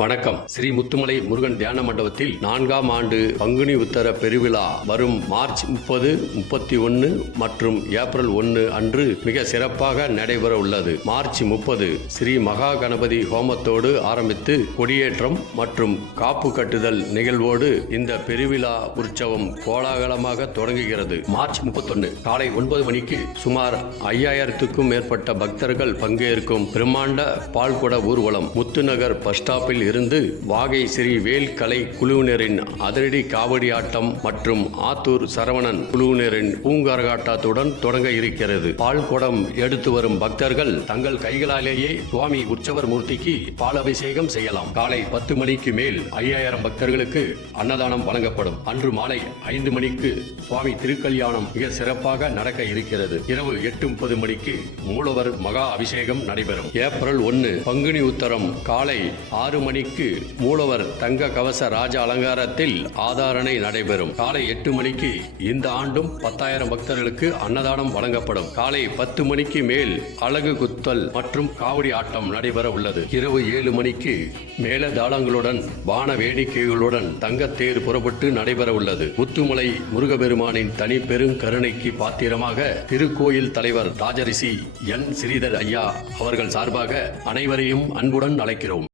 வணக்கம். ஸ்ரீ முத்துமலை முருகன் தியான மண்டபத்தில் 4ஆம் ஆண்டு பங்குனி உத்தர பெருவிழா வரும் மார்ச் 30, 31 மற்றும் ஏப்ரல் 1 அன்று மிக சிறப்பாக நடைபெற உள்ளது. மார்ச் 30 ஸ்ரீ மகா கணபதி ஹோமத்தோடு ஆரம்பித்து கொடியேற்றம் மற்றும் காப்பு கட்டுதல் நிகழ்வோடு இந்த பெருவிழா உற்சவம் கோலாகலமாக தொடங்குகிறது. மார்ச் 31 காலை 9 மணிக்கு சுமார் 5000க்கும் மேற்பட்ட பக்தர்கள் பங்கேற்கும் பிரம்மாண்ட பால்குட ஊர்வலம் முத்துநகர் பஸ் ஸ்டாப்பில் இருந்து வாகை ஸ்ரீ வேல் கலை குழுவினரின் அதிரடி காவடி ஆட்டம் மற்றும் ஆத்தூர் சரவணன் குழுவினரின் பூங்கரகாட்டத்துடன் தொடங்க இருக்கிறது. பால் குடம் எடுத்து வரும் பக்தர்கள் தங்கள் கைகளாலேயே சுவாமி உற்சவர் மூர்த்திக்கு பால் அபிஷேகம் செய்யலாம். காலை 10 மணிக்கு மேல் 5000 பக்தர்களுக்கு அன்னதானம் வழங்கப்படும். அன்று மாலை 5 மணிக்கு சுவாமி திருக்கல்யாணம் மிக சிறப்பாக நடக்க இருக்கிறது. இரவு 8:30 மணிக்கு மூலவர் மகா அபிஷேகம் நடைபெறும். ஏப்ரல் 1 பங்குனி உத்தரம் காலை 6 மணிக்கு மூலவர் தங்க கவச ராஜ அலங்காரத்தில் ஆதாரணை நடைபெறும். காலை 8 மணிக்கு இந்த ஆண்டும் 10,000 பக்தர்களுக்கு அன்னதானம் வழங்கப்படும். காலை 10 மணிக்கு மேல் அலகு குத்தல் மற்றும் காவடி ஆட்டம் நடைபெற உள்ளது. இரவு 7 மணிக்கு மேலதாளங்களுடன் வான வேடிக்கைகளுடன் தங்கத்தேர் புறப்பட்டு நடைபெற உள்ளது. முத்துமலை முருகபெருமானின் தனி பெருங்கருணைக்கு பாத்திரமாக திருக்கோயில் தலைவர் ராஜரிஷி என் ஸ்ரீதர் ஐயா அவர்கள் சார்பாக அனைவரையும் அன்புடன் அழைக்கிறோம்.